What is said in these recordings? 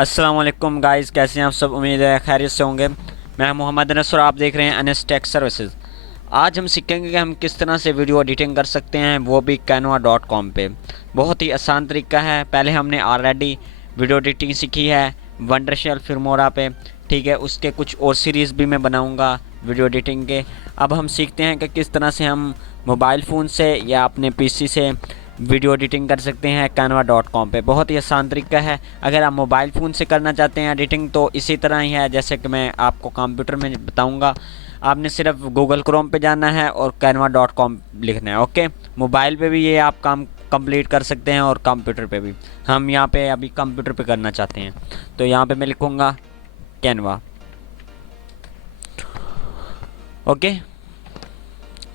अस्सलाम वालेकुम गाइस, कैसे हैं आप सब। उम्मीद है खैरियत से होंगे। मैं मोहम्मद नसर, आप देख रहे हैं अनस टेक सर्विसेज। आज हम सीखेंगे कि हम किस तरह से वीडियो एडिटिंग कर सकते हैं, वो भी canva.com पे। बहुत ही आसान तरीका है। पहले हमने ऑलरेडी वीडियो एडिटिंग सीखी है वंडरशल फिल्मोरा पे, ठीक है। उसके कुछ और सीरीज़ भी मैं बनाऊंगा वीडियो एडिटिंग के। अब हम सीखते हैं कि किस तरह से हम मोबाइल फ़ोन से या अपने पीसी से वीडियो एडिटिंग कर सकते हैं canva.com पे। बहुत ही आसान तरीका है। अगर आप मोबाइल फ़ोन से करना चाहते हैं एडिटिंग तो इसी तरह ही है जैसे कि मैं आपको कंप्यूटर में बताऊंगा। आपने सिर्फ गूगल क्रोम पे जाना है और canva.com लिखना है, ओके। मोबाइल पे भी ये आप काम कंप्लीट कर सकते हैं और कंप्यूटर पे भी। हम यहाँ पे अभी कंप्यूटर पे करना चाहते हैं तो यहाँ पे मैं लिखूँगा कैनवा, ओके।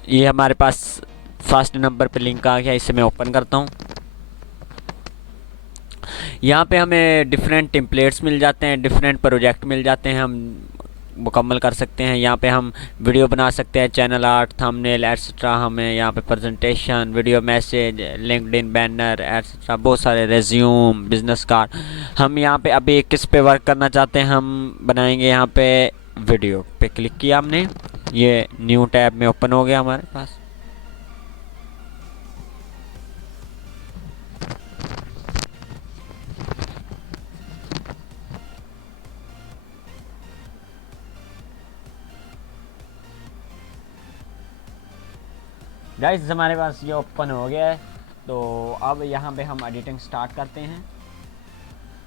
ये हमारे पास फर्स्ट नंबर पे लिंक आ गया, इसे मैं ओपन करता हूँ। यहाँ पे हमें डिफरेंट टेम्पलेट्स मिल जाते हैं, डिफरेंट प्रोजेक्ट मिल जाते हैं, हम मुकम्मल कर सकते हैं। यहाँ पे हम वीडियो बना सकते हैं, चैनल आर्ट, थंबनेल एट्सेट्रा। हमें यहाँ पे presentation, video message, LinkedIn banner etcetera, बहुत सारे रेज्यूम, बिजनेस कार्ड। हम यहाँ पे अभी किस पे वर्क करना चाहते हैं, हम बनाएंगे यहाँ पे वीडियो पे क्लिक किया हमने, ये न्यू टैब में ओपन हो गया हमारे पास। गाइस हमारे पास ये ओपन हो गया है। तो अब यहाँ पे हम एडिटिंग स्टार्ट करते हैं।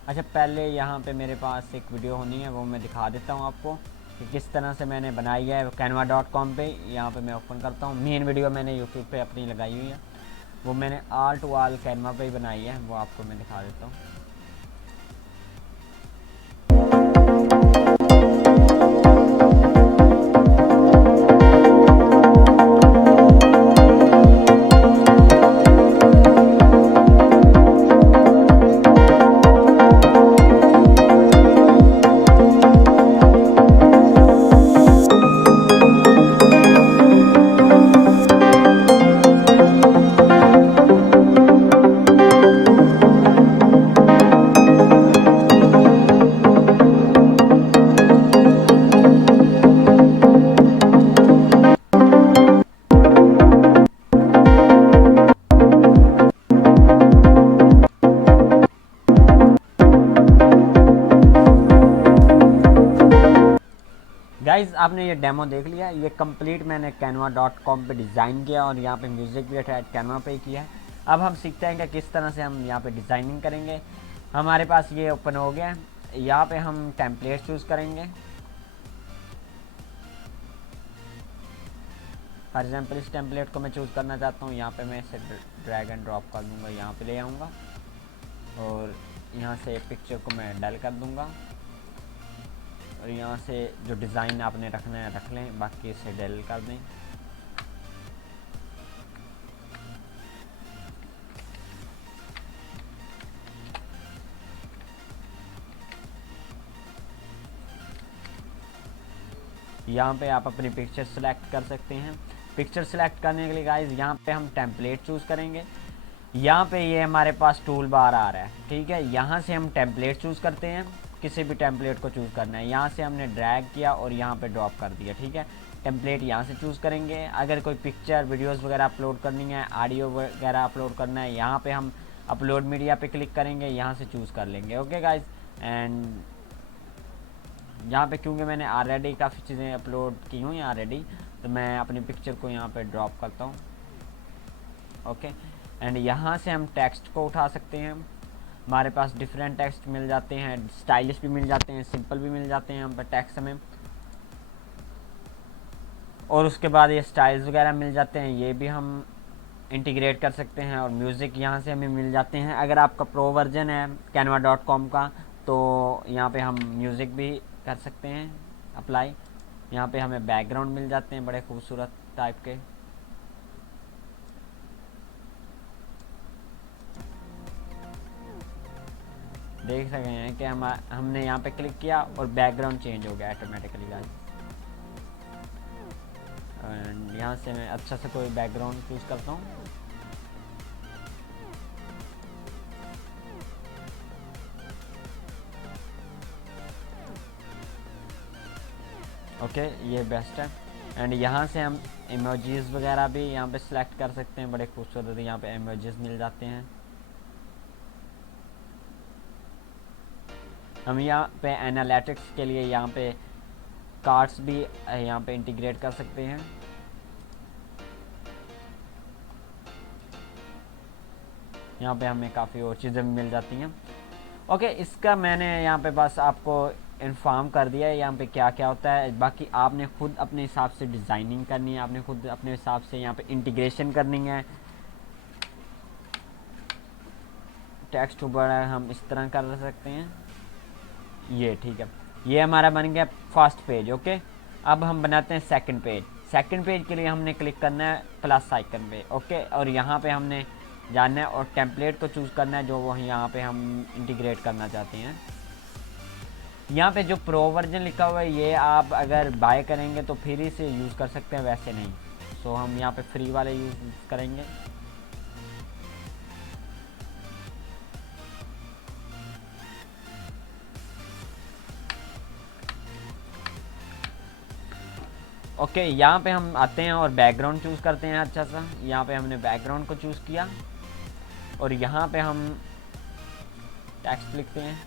अच्छा, पहले यहाँ पे मेरे पास एक वीडियो होनी है, वो मैं दिखा देता हूँ आपको कि किस तरह से मैंने बनाई है canva.com पे। यहाँ पे मैं ओपन करता हूँ। मेन वीडियो मैंने यूट्यूब पे अपनी लगाई हुई है, वो मैंने ऑल टू ऑल कैनवा पे ही बनाई है, वो आपको मैं दिखा देता हूँ। गाइज आपने ये डेमो देख लिया, ये कंप्लीट मैंने canva.com पे डिज़ाइन किया और यहाँ पे म्यूज़िक भी अटैच कैनवा पे ही किया है। अब हम सीखते हैं कि किस तरह से हम यहाँ पे डिज़ाइनिंग करेंगे। हमारे पास ये ओपन हो गया है। यहाँ पे हम टेम्पलेट चूज़ करेंगे। फॉर एग्जाम्पल इस टेम्पलेट को मैं चूज़ करना चाहता हूँ। यहाँ पे मैं इसे ड्रैग एंड ड्रॉप कर दूँगा, यहाँ पे ले आऊँगा और यहाँ से पिक्चर को मैं डल कर दूँगा और यहाँ से जो डिज़ाइन आपने रखना है रख लें, बाकी इसे डेल कर दें। यहाँ पे आप अपनी पिक्चर सेलेक्ट कर सकते हैं। पिक्चर सेलेक्ट करने के लिए गाइज यहाँ पे हम टेम्पलेट चूज़ करेंगे। यहाँ पे ये हमारे पास टूल बार आ रहा है, ठीक है। यहाँ से हम टेम्पलेट चूज़ करते हैं, किसी भी टेम्पलेट को चूज़ करना है। यहाँ से हमने ड्रैग किया और यहाँ पे ड्रॉप कर दिया, ठीक है। टेम्पलेट यहाँ से चूज़ करेंगे। अगर कोई पिक्चर वीडियोस वगैरह अपलोड करनी है, ऑडियो वगैरह अपलोड करना है, यहाँ पे हम अपलोड मीडिया पे क्लिक करेंगे, यहाँ से चूज़ कर लेंगे, ओके गाइज। एंड यहाँ पे क्योंकि मैंने ऑलरेडी काफ़ी चीज़ें अपलोड की हुई हैं ऑलरेडी, तो मैं अपनी पिक्चर को यहाँ पे ड्रॉप करता हूँ, ओके। एंड यहाँ से हम टेक्स्ट को उठा सकते हैं। हमारे पास डिफरेंट टेक्स्ट मिल जाते हैं, स्टाइलिश भी मिल जाते हैं, सिंपल भी मिल जाते हैं यहाँ पर टेक्स्ट में। और उसके बाद ये स्टाइल्स वगैरह मिल जाते हैं, ये भी हम इंटीग्रेट कर सकते हैं। और म्यूज़िक यहाँ से हमें मिल जाते हैं। अगर आपका प्रो वर्जन है canva.com का तो यहाँ पे हम म्यूज़िक भी कर सकते हैं अप्लाई। यहाँ पे हमें बैकग्राउंड मिल जाते हैं बड़े खूबसूरत टाइप के। देख सकते हैं कि हमने यहाँ पे क्लिक किया और बैकग्राउंड चेंज हो गया ऑटोमेटिकली गाइस। एंड यहाँ से मैं अच्छा सा कोई बैकग्राउंड चूज़ करता हूँ। ओके, ये बेस्ट है। एंड यहाँ से हम इमोजीज़ वगैरह भी यहाँ पे सिलेक्ट कर सकते हैं, बड़े खूबसूरत यहाँ पे इमोजीज़ मिल जाते हैं। हम यहाँ पे एनालिटिक्स के लिए यहाँ पे कार्ड्स भी यहाँ पे इंटीग्रेट कर सकते हैं। यहाँ पे हमें काफ़ी और चीज़ें भी मिल जाती हैं। ओके, इसका मैंने यहाँ पे बस आपको इन्फॉर्म कर दिया है यहाँ पे क्या क्या होता है। बाकी आपने खुद अपने हिसाब से डिज़ाइनिंग करनी है, आपने खुद अपने हिसाब से यहाँ पे इंटीग्रेशन करनी है। टेक्स्ट ऊपर हम इस तरह कर सकते हैं, ये ठीक है। ये हमारा बन गया फर्स्ट पेज। ओके, अब हम बनाते हैं सेकंड पेज। सेकंड पेज के लिए हमने क्लिक करना है प्लस आइकन पे। ओके, और यहाँ पे हमने जानना है और टेम्पलेट को चूज़ करना है जो वो यहाँ पे हम इंटीग्रेट करना चाहते हैं। यहाँ पे जो प्रो वर्जन लिखा हुआ है ये आप अगर बाय करेंगे तो फ्री से यूज़ कर सकते हैं, वैसे नहीं। सो हम यहाँ पे फ्री वाले यूज़ करेंगे। ओके, यहाँ पे हम आते हैं और बैकग्राउंड चूज़ करते हैं अच्छा सा। यहाँ पे हमने बैकग्राउंड को चूज़ किया और यहाँ पे हम टेक्स्ट लिखते हैं।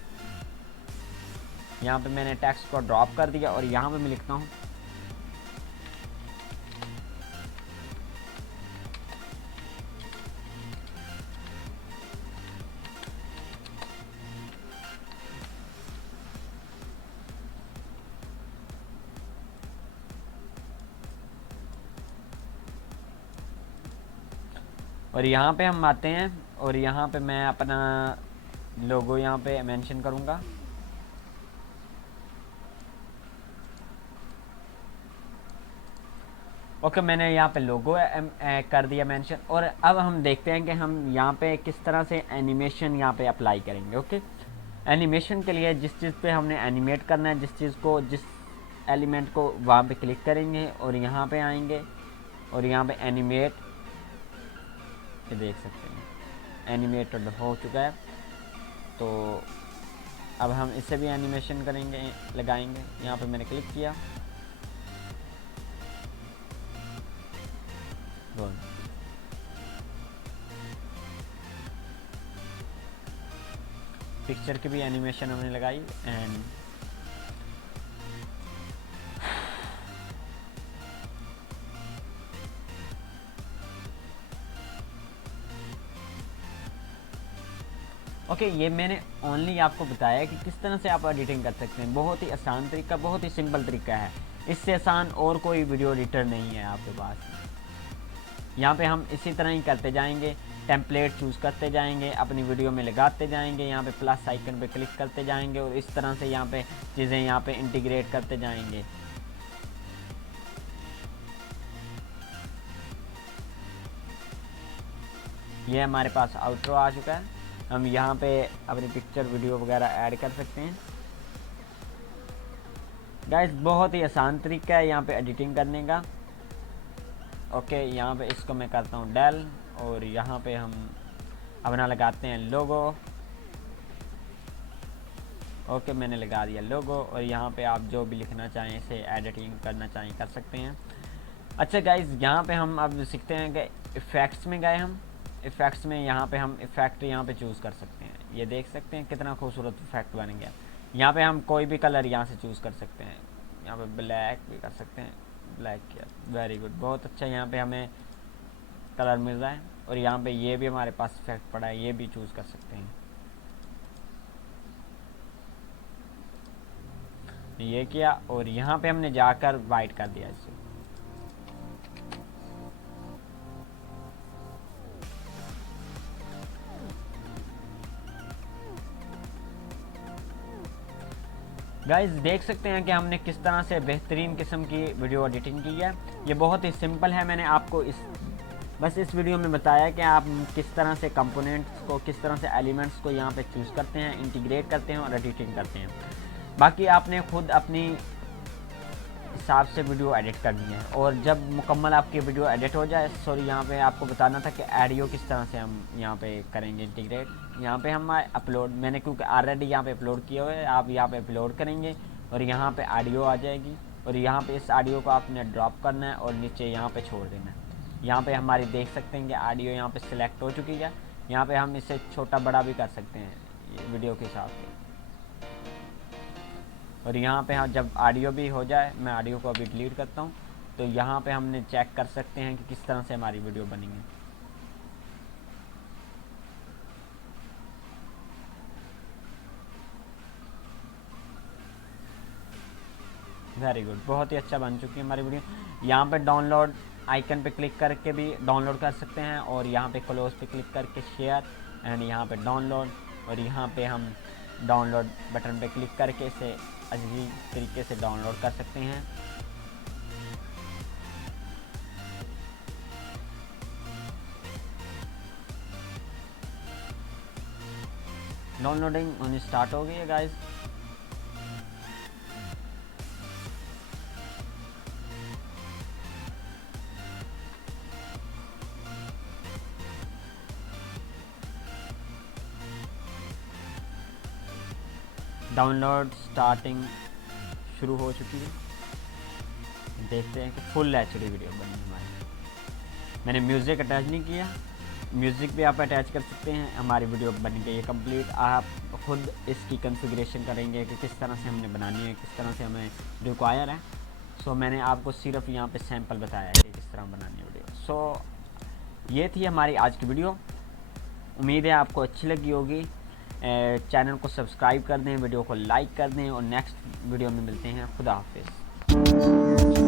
यहाँ पे मैंने टेक्स्ट को ड्रॉप कर दिया और यहाँ पे मैं लिखता हूँ और यहाँ पे हम आते हैं और यहाँ पे मैं अपना लोगो यहाँ पे मेंशन करूँगा। ओके, मैंने यहाँ पे लोगो कर दिया मेंशन। और अब हम देखते हैं कि हम यहाँ पे किस तरह से एनिमेशन यहाँ पे अप्लाई करेंगे। ओके, एनिमेशन के लिए जिस चीज़ पे हमने एनिमेट करना है, जिस चीज़ को, जिस एलिमेंट को, वहाँ पे क्लिक करेंगे और यहाँ पे आएंगे और यहाँ पे एनिमेट, ये देख सकते हैं एनिमेटेड हो चुका है। तो अब हम इसे भी एनिमेशन करेंगे, लगाएंगे। यहाँ पे मैंने क्लिक किया, पिक्चर की भी एनिमेशन हमने लगाई। एंड ओके, ये मैंने ओनली आपको बताया कि किस तरह से आप एडिटिंग कर सकते हैं। बहुत ही आसान तरीका, बहुत ही सिंपल तरीका है। इससे आसान और कोई वीडियो एडिटर नहीं है आपके पास। यहाँ पे हम इसी तरह ही करते जाएंगे, टेम्पलेट चूज़ करते जाएंगे, अपनी वीडियो में लगाते जाएंगे, यहाँ पे प्लस आइकन पे क्लिक करते जाएंगे और इस तरह से यहाँ पे चीज़ें यहाँ पे इंटीग्रेट करते जाएंगे। ये हमारे पास आउटरो आ चुका है। हम यहाँ पे अपनी पिक्चर, वीडियो वगैरह ऐड कर सकते हैं। गाइस, बहुत ही आसान तरीका है यहाँ पे एडिटिंग करने का। ओके, यहाँ पे इसको मैं करता हूँ डेल और यहाँ पे हम अपना लगाते हैं लोगो। ओके, मैंने लगा दिया लोगो और यहाँ पे आप जो भी लिखना चाहें, इसे एडिटिंग करना चाहें कर सकते हैं। अच्छा गाइस, यहाँ पे हम अब सीखते हैं कि इफ़ेक्ट्स में गए। हम इफ़ेक्ट्स में यहाँ पे हम इफ़ेक्ट यहाँ पे चूज़ कर सकते हैं। ये देख सकते हैं कितना खूबसूरत इफ़ेक्ट बन गया। यहाँ पे हम कोई भी कलर यहाँ से चूज़ कर सकते हैं। यहाँ पे ब्लैक भी कर सकते हैं, ब्लैक किया, वेरी गुड, बहुत अच्छा। यहाँ पे हमें कलर मिल रहा है और यहाँ पे ये भी हमारे पास इफेक्ट पड़ा है, ये भी चूज़ कर सकते हैं। ये किया और यहाँ पे हमने जाकर वाइट कर दिया इसे। गाइस, देख सकते हैं कि हमने किस तरह से बेहतरीन किस्म की वीडियो एडिटिंग की है। ये बहुत ही सिंपल है। मैंने आपको बस इस वीडियो में बताया कि आप किस तरह से कंपोनेंट्स को, किस तरह से एलिमेंट्स को यहाँ पे चूज़ करते हैं, इंटीग्रेट करते हैं और एडिटिंग करते हैं। बाकी आपने खुद अपनी हिसाब से वीडियो एडिट करनी है। और जब मुकम्मल आपकी वीडियो एडिट हो जाए, सॉरी, यहाँ पे आपको बताना था कि ऑडियो किस तरह से हम यहाँ पे करेंगे इंटीग्रेट। यहाँ पे हम अपलोड, मैंने क्योंकि ऑलरेडी यहाँ पे अपलोड किए हुए, आप यहाँ पे अपलोड करेंगे और यहाँ पे ऑडियो आ जाएगी। और यहाँ पे इस ऑडियो को आपने ड्रॉप करना है और नीचे यहाँ पे छोड़ देना है। यहाँ पे हमारी देख सकते हैं कि ऑडियो यहाँ पे सिलेक्ट हो चुकी है। यहाँ पे हम इसे छोटा बड़ा भी कर सकते हैं वीडियो के हिसाब से। और यहाँ पे हम जब ऑडियो भी हो जाए, मैं ऑडियो को अभी डिलीट करता हूँ, तो यहाँ पे हमने चेक कर सकते हैं कि किस तरह से हमारी वीडियो बनी है। वेरी गुड, बहुत ही अच्छा बन चुकी है हमारी वीडियो। यहाँ पे डाउनलोड आइकन पे क्लिक करके भी डाउनलोड कर सकते हैं, और यहाँ पे क्लोज पे क्लिक करके शेयर, एंड यहाँ पे डाउनलोड, और यहाँ पे हम डाउनलोड बटन पे क्लिक करके इसे अच्छी तरीके से डाउनलोड कर सकते हैं। डाउनलोडिंग होनी स्टार्ट हो गई है गाइस। डाउनलोड स्टार्टिंग शुरू हो चुकी है। देखते हैं कि फुल एचडी वीडियो बनी हमारी। मैंने म्यूज़िक अटैच नहीं किया, म्यूज़िक भी आप अटैच कर सकते हैं। हमारी वीडियो बन गई है कंप्लीट। आप खुद इसकी कॉन्फ़िगरेशन करेंगे कि किस तरह से हमने बनानी है, किस तरह से हमें रिक्वायर है। सो मैंने आपको सिर्फ यहाँ पे सैंपल बताया है कि किस तरह बनानी है वीडियो। सो ये थी हमारी आज की वीडियो। उम्मीद है आपको अच्छी लगी होगी। चैनल को सब्सक्राइब कर दें, वीडियो को लाइक कर दें, और नेक्स्ट वीडियो में मिलते हैं। खुदा हाफिज़।